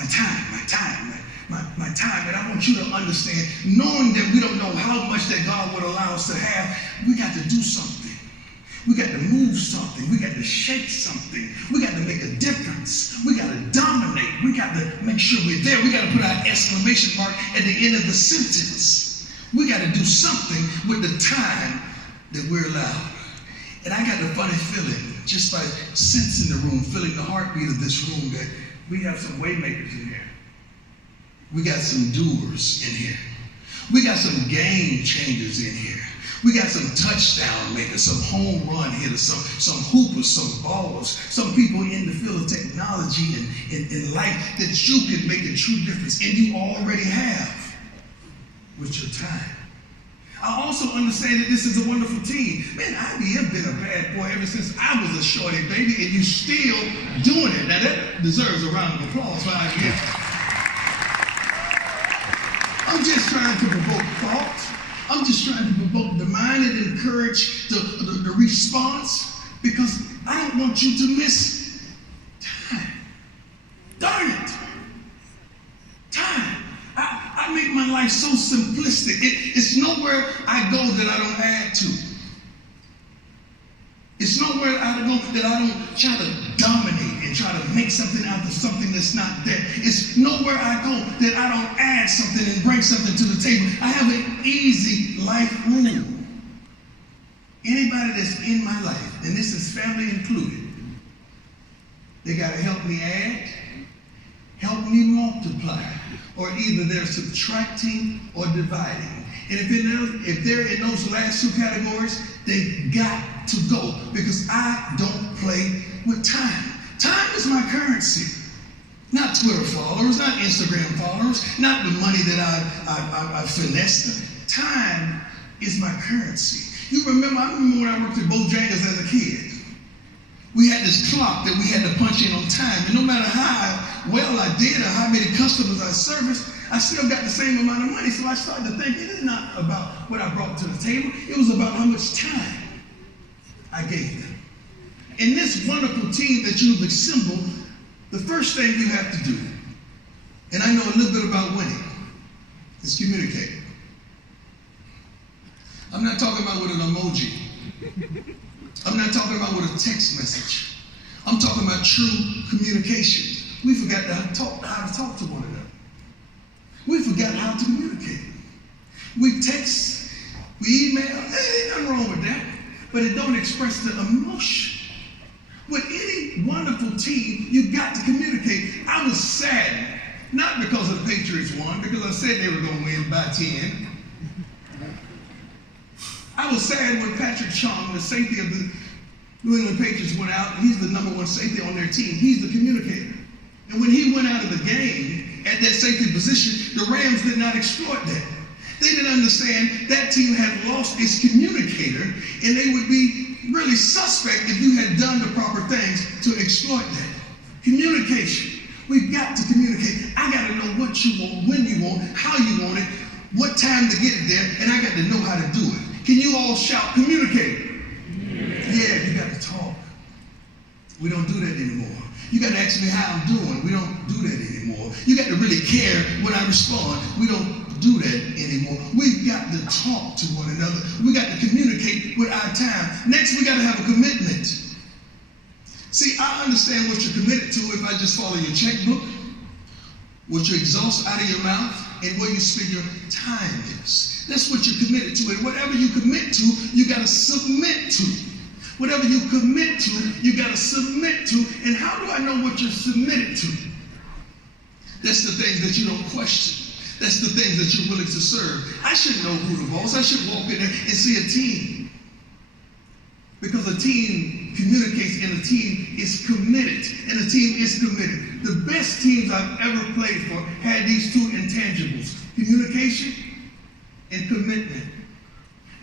my time. And I want you to understand, knowing that we don't know how much that God would allow us to have, we got to do something. We got to move something. We got to shake something. We got to make a difference. We got to dominate. We got to make sure we're there. We got to put our exclamation mark at the end of the sentence. We got to do something with the time that we're allowed. And I got the funny feeling, just by sensing the room, feeling the heartbeat of this room, that we have some way makers in here. We got some doers in here. We got some game changers in here. We got some touchdown makers, some home run hitters, some hoopers, some ballers, some people in the field of technology and in life that you can make a true difference, and you already have with your time. I also understand that this is a wonderful team. Man, IBM been a bad boy ever since I was a shorty baby, and you still doing it. Now that deserves a round of applause for IBM. I'm just trying to provoke thought. I'm just trying to provoke the mind and encourage the response, because I don't want you to miss time. Darn it. Time. I make my life so simplistic. It's nowhere I go that I don't add to. It's nowhere I go that I don't try to dominate and try to make something out of something that's not there. It's nowhere I go that I don't add something and bring something to the table. I have an easy life rule. Anybody that's in my life, and this is family included, they got to help me add, help me multiply, or either they're subtracting or dividing. And if they're in those last two categories, they got to go, because I don't play with time. Time is my currency. Not Twitter followers, not Instagram followers, not the money that I finessed. Time is my currency. I remember when I worked at Bojangles as a kid. We had this clock that we had to punch in on time. And no matter how well I did or how many customers I serviced, I still got the same amount of money. So I started to think, it is not about what I brought to the table. It was about how much time I gave them. In this wonderful team that you've assembled, the first thing you have to do, and I know a little bit about winning, is communicate. I'm not talking about with an emoji. I'm not talking about with a text message. I'm talking about true communication. We forgot how to talk to one another. We forgot how to communicate. We text, we email, ain't nothing wrong with that, but it don't express the emotion. With any wonderful team, you got to communicate. I was sad, not because the Patriots won, because I said they were going to win by 10. I was sad when Patrick Chung, the safety of the New England Patriots, went out. He's the number one safety on their team. He's the communicator. And when he went out of the game at that safety position, the Rams did not exploit that. They didn't understand that team had lost its communicator, and they would be really suspect if you had done the proper things to exploit that. Communication. We've got to communicate. I got to know what you want, when you want, how you want it, what time to get it there, and I got to know how to do it. Can you all shout, communicate? Yeah, you got to talk. We don't do that anymore. You got to ask me how I'm doing. We don't do that anymore. You got to really care when I respond. We don't do that anymore. We've got to talk to one another. We got to communicate with our time. Next, we got to have a commitment. See, I understand what you're committed to if I just follow your checkbook, what you exhaust out of your mouth, and where you spend your time is. That's what you're committed to. And whatever you commit to, you got to submit to. Whatever you commit to, you got to submit to. And how do I know what you're submitted to? That's the things that you don't question. That's the things that you're willing to serve. I should know who the boss. I should walk in there and see a team. Because a team communicates and a team is committed. And a team is committed. The best teams I've ever played for had these two intangibles: communication and commitment.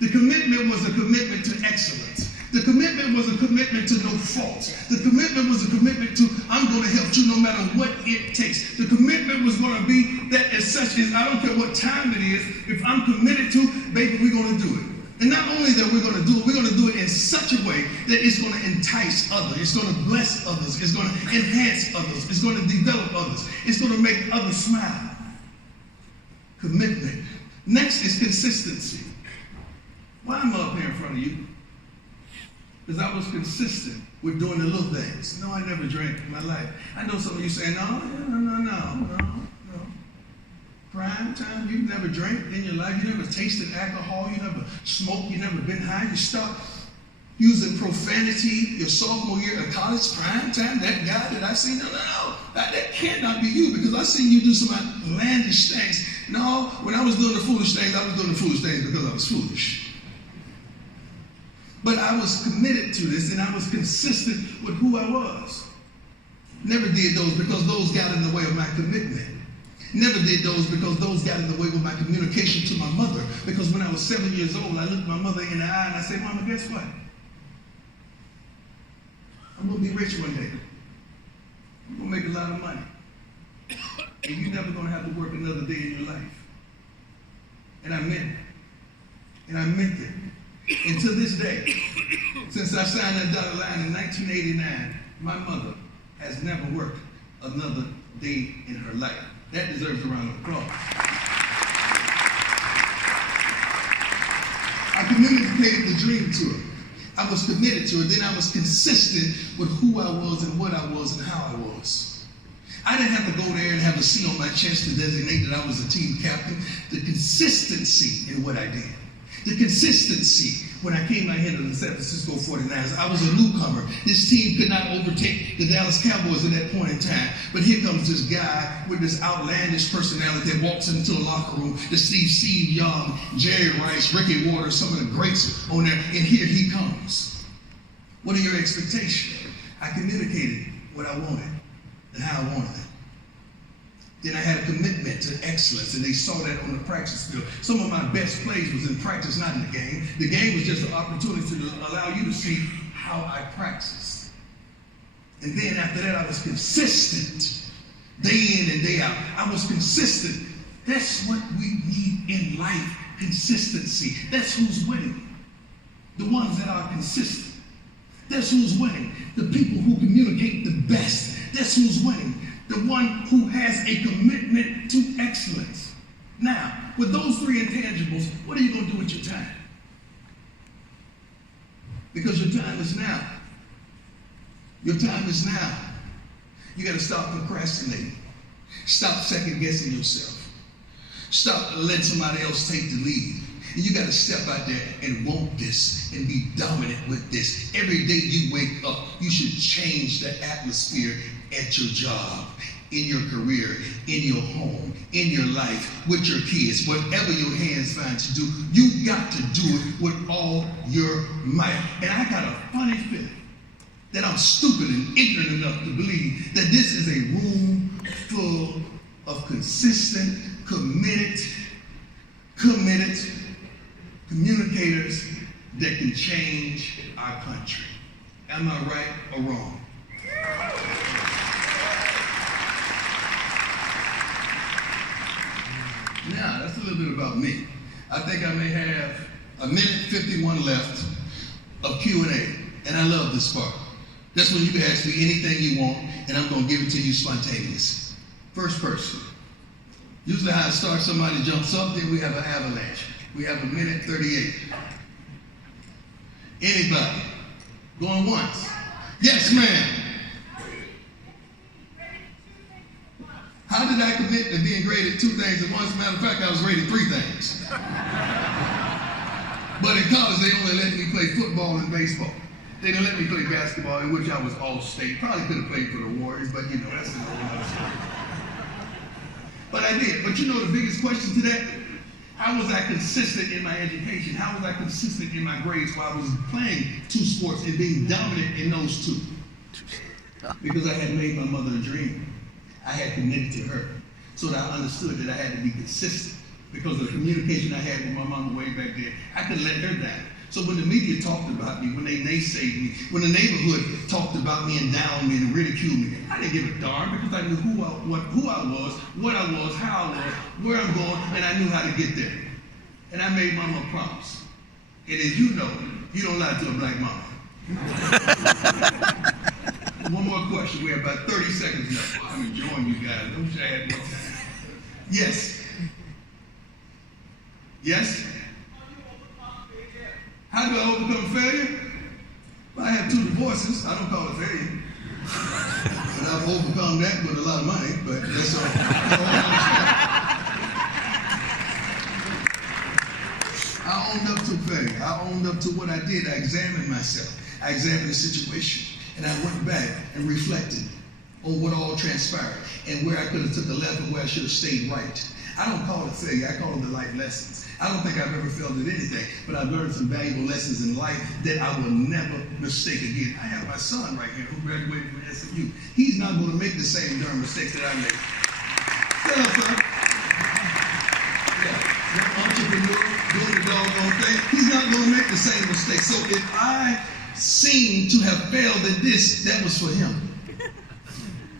The commitment was a commitment to excellence. The commitment was a commitment to no fault. The commitment was a commitment to, I'm going to help you no matter what it takes. The commitment was going to be that as such as, I don't care what time it is, if I'm committed to, baby, we're going to do it. And not only that we're going to do it in such a way that it's going to entice others, it's going to bless others, it's going to enhance others, it's going to develop others, it's going to make others smile. Commitment. Next is consistency. Why am I up here in front of you? Because I was consistent with doing the little things. No, I never drank in my life. I know some of you saying, no. Prime time, you've never drank in your life. You never tasted alcohol. You never smoked. You never been high. You stopped using profanity your sophomore year of college. Prime time, that guy that I seen, no. That cannot be you, because I seen you do some outlandish things. No, when I was doing the foolish things, I was doing the foolish things because I was foolish. But I was committed to this, and I was consistent with who I was. Never did those because those got in the way of my commitment. Never did those because those got in the way of my communication to my mother. Because when I was 7 years old, I looked my mother in the eye and I said, Mama, guess what? I'm going to be rich one day. I'm going to make a lot of money. And you're never going to have to work another day in your life. And I meant it. And I meant it. And to this day, since I signed that dotted line in 1989, my mother has never worked another day in her life. That deserves a round of applause. I communicated the dream to her. I was committed to it. Then I was consistent with who I was and what I was and how I was. I didn't have to go there and have a C on my chest to designate that I was a team captain. The consistency in what I did. The consistency when I came out here to the San Francisco 49ers. I was a newcomer. This team could not overtake the Dallas Cowboys at that point in time. But here comes this guy with this outlandish personality that walks into a locker room. The Steve Young, Jerry Rice, Ricky Waters, some of the greats on there. And here he comes. What are your expectations? I communicated what I wanted and how I wanted it. Then I had a commitment to excellence, and they saw that on the practice field. Some of my best plays was in practice, not in the game. The game was just an opportunity to allow you to see how I practice. And then after that, I was consistent, day in and day out. I was consistent. That's what we need in life, consistency. That's who's winning. The ones that are consistent. That's who's winning. The people who communicate the best. That's who's winning. The one who has a commitment to excellence. Now, with those three intangibles, what are you going to do with your time? Because your time is now. Your time is now. You got to stop procrastinating. Stop second guessing yourself. Stop letting somebody else take the lead. And you got to step out there and want this and be dominant with this. Every day you wake up, you should change the atmosphere at your job, in your career, in your home, in your life, with your kids, whatever your hands find to do, you got to do it with all your might. And I got a funny feeling that I'm stupid and ignorant enough to believe that this is a room full of consistent, committed communicators that can change our country. Am I right or wrong? Now, that's a little bit about me. I think I may have a minute 51 left of Q&A, and I love this part. That's when you can ask me anything you want, and I'm going to give it to you spontaneous. First person. Usually how I start, somebody jumps up, then we have an avalanche. We have a minute 38. Anybody? Going once? Yes, ma'am. How did I commit to being great at two things at once? As a matter of fact, I was great at three things. But in college, they only let me play football and baseball. They didn't let me play basketball, in which I was all-state. Probably could have played for the Warriors, but you know, that's another story. But I did. But you know the biggest question to that? How was I consistent in my education? How was I consistent in my grades while I was playing two sports and being dominant in those two? Because I had made my mother a dream. I had committed to her. So that I understood that I had to be consistent. Because of the communication I had with my mama way back then, I couldn't let her down. So when the media talked about me, when they naysayed me, when the neighborhood talked about me and downed me and ridiculed me, I didn't give a darn because I knew who I was, what I was, how I was, where I'm going, and I knew how to get there. And I made mama a promise. And as you know, you don't lie to a black mama. One more question. We have about 30 seconds left. I'm enjoying you guys. I wish I had more time. Yes. Yes? How do I overcome failure? Well, I have 2 divorces. I don't call it failure. But I've overcome that with a lot of money, but that's all. I owned up to failure. I owned up to what I did. I examined myself. I examined the situation. And I went back and reflected on what all transpired and where I could have took a left and where I should have stayed right. I don't call it failure. I call it the life lessons. I don't think I've ever failed at anything, but I've learned some valuable lessons in life that I will never mistake again. I have my son right here who graduated from SMU. He's not going to make the same darn mistakes that I made. Stand up, son. Yeah, that entrepreneur doing the doggone thing. He's not going to make the same mistakes. So if I seem to have failed at this, that was for him.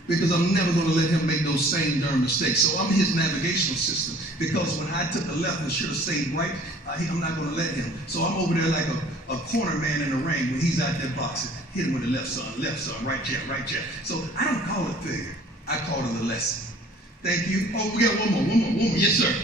Because I'm never going to let him make those same darn mistakes. So I'm his navigational system. Because when I took a left and should have stayed right, I'm not going to let him. So I'm over there like a corner man in the ring when he's out there boxing. Hit him with the left son, right jab, right jab. So I don't call it failure. I call it a lesson. Thank you. Oh, we got one more. Yes, sir.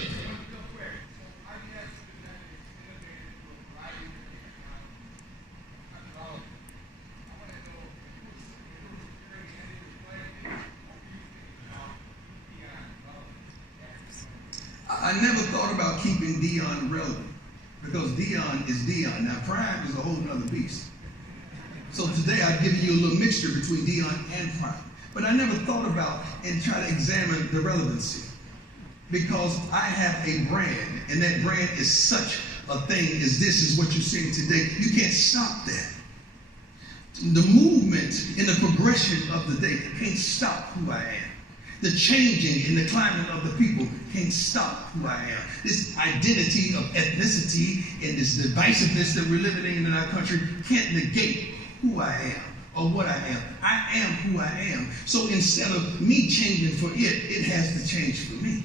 I never thought about keeping Deion relevant because Deion is Deion. Now, Prime is a whole nother beast. So today I've given you a little mixture between Deion and Prime. But I never thought about and try to examine the relevancy because I have a brand, and that brand is such a thing as this is what you're seeing today. You can't stop that. The movement and the progression of the day can't stop who I am. The changing and the climbing of the people can't stop who I am. This identity of ethnicity and this divisiveness that we're living in our country can't negate who I am or what I am. I am who I am. So instead of me changing for it, it has to change for me.